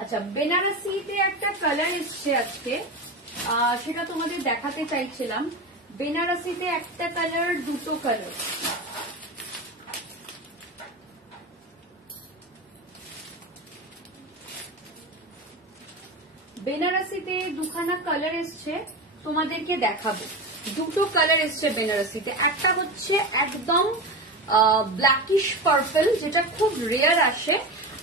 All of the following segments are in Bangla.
আচ্ছা, বেনারসিতে একটা কালার এসছে আজকে, সেটা তোমাদের দেখাতে চাইছিলাম। বেনারসিতে একটা কালার, দুটো কালার, বেনারসিতে দুখানা কালার এসছে, তোমাদেরকে দেখাবো। দুটো কালার এসছে বেনারসিতে। একটা হচ্ছে একদম ব্ল্যাকিশ পার্পল, যেটা খুব রেয়ার আসে,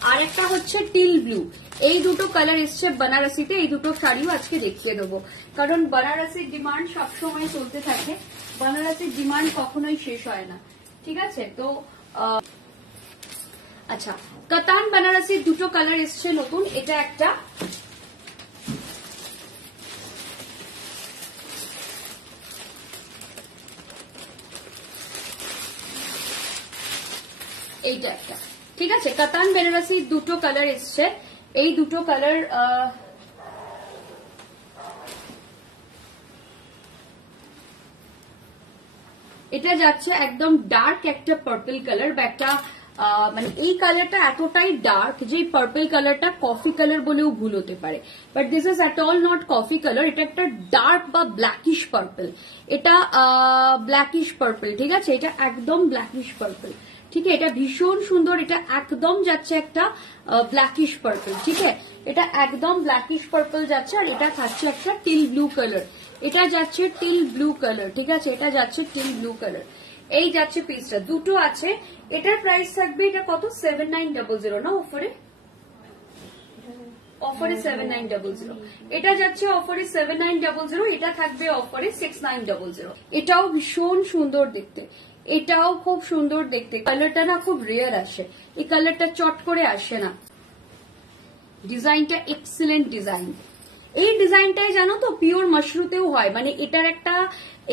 আর একটা হচ্ছে টিল ব্লু। এই দুটো কালার এসছে বেনারসিতে। এই দুটো শাড়িও আজকে দেখিয়ে দেবো, কারণ বেনারসির ডিমান্ড সবসময় চলতে থাকে, বেনারসির ডিমান্ড কখনোই শেষ হয় না। ঠিক আছে, তো আচ্ছা, কাতান বেনারসির দুটো কালার এসছে নতুন। এটা একটা, এইটা একটা। ঠিক আছে, কাতান বেনারসির দুটো কালার এসছে। এই দুটো কালার এটা যাচ্ছে একদম ডার্ক একটা পার্পল কালার বা একটা মানে এই কালারটা এতটাই ডার্ক যে পার্পল কালারটা কফি কালার বলেও ভুল হতে পারে, but this is at all not coffee colour. এটা একটা ডার্ক বা ব্ল্যাকিশ পার্পল। এটা ব্ল্যাকিশ পার্পল। ঠিক আছে, এটা একদম ব্ল্যাকিশ পার্পল। ঠিক আছে, এটা ভীষণ সুন্দর। এটা একদম যাচ্ছে একটা ব্ল্যাকিশ পার্পল। ঠিক আছে, এটা একদম ব্ল্যাকিশ পার্পল যাচ্ছে, আর এটা থাকছে একটা টিল ব্লু কালার। এটা যাচ্ছে টিল ব্লু কালার। ঠিক আছে, এটা যাচ্ছে টিল ব্লু কালার। এই যাচ্ছে পিসটা, দুটো আছে। এটার প্রাইস থাকবে, এটা কত, 7900 না অফারে? অফারে 7900। এটা যাচ্ছে অফারে 7900, এটা থাকবে অফারে 6900। এটাও ভীষণ সুন্দর দেখতে, এটাও খুব সুন্দর দেখতে। কালারটা না খুব রেয়ার আসে, এই কালারটা চট করে আসে না। ডিজাইনটা এক্সিলেন্ট ডিজাইন। এই ডিজাইনটাই জানো তো পিওর মাশরুতেও হয়, মানে এটার একটা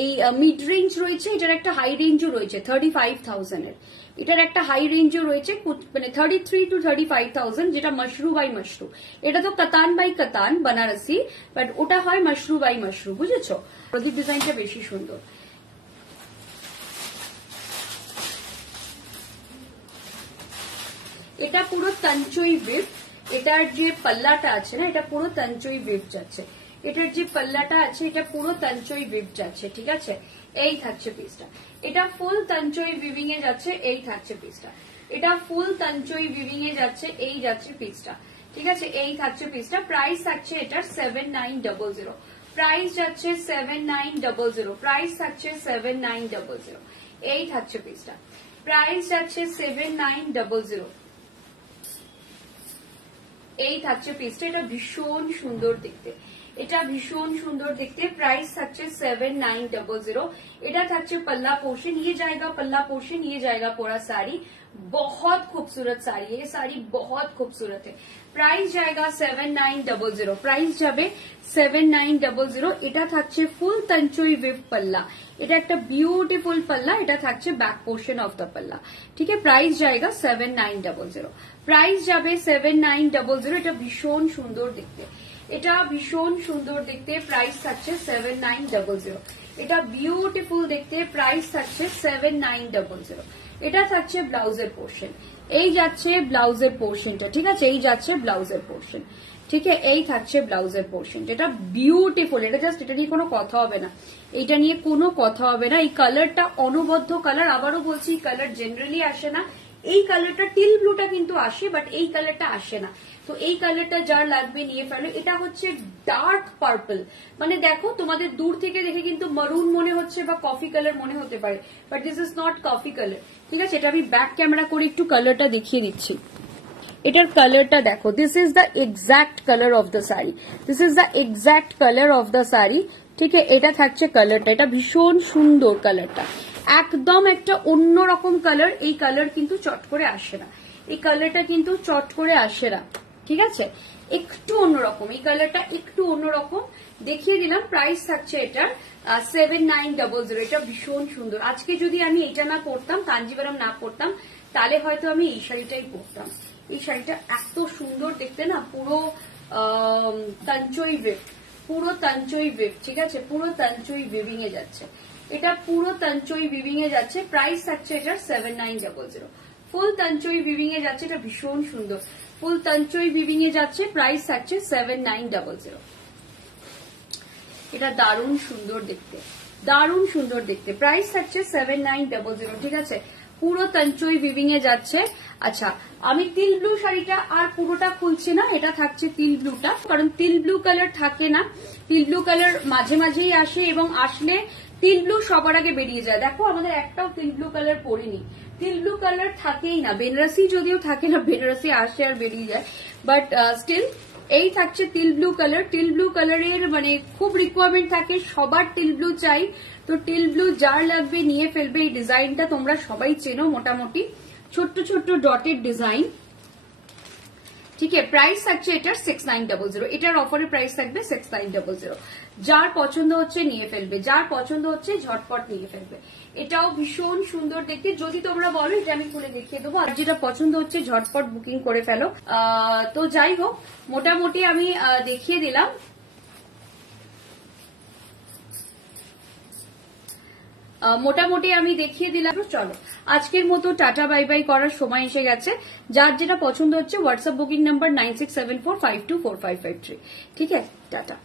এই মিড রেঞ্জ রয়েছে, এটার একটা হাই রেঞ্জও রয়েছে 35,000 এর। এটার একটা হাই রেঞ্জও রয়েছে, মানে 33 to 35,000, যেটা মাশরু বাই মাশরু। এটা তো কাতান বাই কাতান বানারসি, বাট ওটা হয় মাশরু বাই মাশরু, বুঝেছো? প্রদীপ ডিজাইনটা বেশি সুন্দর। এটা পুরো তঞ্চই উইভ। এটার যে পাল্লাটা আছে না, এটা পুরো তঞ্চই উইভ যাচ্ছে। এটার যে পাল্লাটা আছে, এটা পুরো তঞ্চই উইভ যাচ্ছে। ঠিক আছে, এই থাকছে পিসটা। এটা ফুল তঞ্চই উইভিং এ যাচ্ছে, এই থাকছে পিসটা। এটা ফুল তঞ্চই উইভিং এ যাচ্ছে, এই যাচ্ছে পিসটা। ঠিক আছে, এই থাকছে পিসটা। প্রাইস থাকছে এটার 7900। প্রাইস যাচ্ছে 7900। প্রাইস থাকছে 7900। এই থাকছে পিসটা। প্রাইস যাচ্ছে 7900। এই থাকছে পিসটা। এটা ভীষণ সুন্দর দেখতে, এটা ভীষণ সুন্দর দেখতে। প্রাইস থাকছে 7900। এটা থাকছে पल्ला पोर्शन, ये जाएगा पल्ला पोर्शन, ये जाएगा पूरा साड़ी। बहुत खूबसूरत साड़ी है, ये साड़ी बहुत खूबसूरत है। प्राइस जाएगा 7900। प्राइस যাবে 7900। এটা থাকছে ফুল তঞ্চই উইভ পাল্লা। এটা একটা বিউটিফুল পাল্লা। এটা থাকছে ব্যাক পোর্শন অফ দ্য পাল্লা। ঠিক আছে, প্রাইস जाएगा 7900। প্রাইস যাবে 7900। এটা ভীষণ সুন্দর দেখতে, এটা ভীষণ সুন্দর দেখতে। প্রাইস থাকছে 7900। এটা বিউটিফুল দেখতে। প্রাইস থাকছে 7900। এটা থাকছে ব্লাউজের পোর্শন। এই যাচ্ছে ব্লাউজের পোর্শনটা। ঠিক আছে, এই যাচ্ছে ব্লাউজের পোর্শন। ঠিক আছে, এই থাকছে ব্লাউজের পোর্শন। এটা বিউটিফুল। এটা জাস্ট, এটা নিয়ে কোনো কথা হবে না, এটা নিয়ে কোনো কথা হবে না। এই কালারটা অনবদ্য কালার। আবারও বলছি, কালার জেনারেলি আসে না। এই কালারটা টিল ব্লুটা কিন্তু আসে, বাট এই কালারটা আসে না। তো এই কালারটা যার লাগবে নিয়ে ফেলো। এটা হচ্ছে ডার্ক পার্পল, মানে দেখো তোমাদের দূর থেকে দেখে কিন্তু মারুন মনে হচ্ছে বা কফি কালার মনে হতে পারে, but this is not coffee colour. ঠিক আছে, এটা আমি ব্যাক ক্যামেরা করে একটু কালারটা দেখিয়ে দিচ্ছি। এটার কালারটা দেখো, this is the exact colour of the sari. This is the exact colour of the sari. ঠিক আছে, এটা থাকছে কালারটা। এটা ভীষণ সুন্দর কালারটা, একদম একটা অন্যরকম কালার। এই কালার কিন্তু চট করে আসে না, এই কালারটা কিন্তু চট করে আসে না। ঠিক আছে, একটু অন্যরকম, এই কালারটা একটু অন্যরকম দেখিয়ে দিলাম। প্রাইস থাকছে এটার 7900। এটা ভীষণ সুন্দর। আজকে যদি আমি এটা না পরতাম, কাঞ্জিভারাম না পরতাম, তাহলে হয়তো আমি এই শাড়িটাই পরতাম। এই শাড়িটা এত সুন্দর দেখতে না, পুরো তঞ্চই উইভ, পুরো তঞ্চই উইভ। ঠিক আছে, পুরো তঞ্চই উইভিং এ যাচ্ছে। এটা পুরো তঞ্চই উইভিং এ যাচ্ছে। প্রাইস থাকছে এটার 7900। ফুল তঞ্চই উইভিং এ যাচ্ছে। এটা ভীষণ সুন্দর। ফুল তঞ্চই উইভিং এ যাচ্ছে, প্রাইস থাকছে 7900। এটা দারুণ সুন্দর দেখতে, দারুণ সুন্দর দেখতে, প্রাইস থাকছে 7900। ঠিক আছে, পুরো তঞ্চই উইভিং এ যাচ্ছে। আচ্ছা, আমি তিল ব্লু শাড়িটা আর পুরোটা খুলছি না, এটা থাকছে তিল ব্লুটা, কারণ তিল ব্লু কালার থাকে না, তিল ব্লু কালার মাঝে মাঝেই আসে এবং আসলে তিল ব্লু সবার আগে বেরিয়ে যায়। দেখো আমাদের একটাও তিল ব্লু কালার পরিনি, তিল ব্লু কালার থাকেই না, বেনারসি যদিও থাকে না, বেনারসি আসে আর বেরিয়ে যায়, বাট স্টিল এই থাকছে তিল ব্লু কালার। টিল ব্লু কালারের মানে খুব রিকোয়ারমেন্ট থাকে, সবার টিল ব্লু চাই, তো টিল ব্লু যার লাগবে নিয়ে ফেলবে। এই ডিজাইনটা তোমরা সবাই চেনো মোটামুটি, ছোট্ট ছোট্ট ডটের ডিজাইন। ঠিক আছে, প্রাইস থাকছে এটার 6900, এটার অফারের প্রাইস থাকবে 6900। যার পছন্দ হচ্ছে নিয়ে ফেলবে, যার পছন্দ হচ্ছে ঝটপট নিয়ে ফেলবে। এটাও ভীষণ সুন্দর দেখতে, যদি তোমরা বলো এটা আমি খুলে দেখিয়ে দেবো, আর যেটা পছন্দ হচ্ছে ঝটপট বুকিং করে ফেলো। তো যাই হোক, মোটামুটি আমি দেখিয়ে দিলাম। চলো আজকের মতো টাটা বাই বাই করার সময় এসে গেছে। যার যেটা পছন্দ হচ্ছে হোয়াটসঅ্যাপ বুকিং নাম্বার 9674524553। ঠিক আছে, টাটা।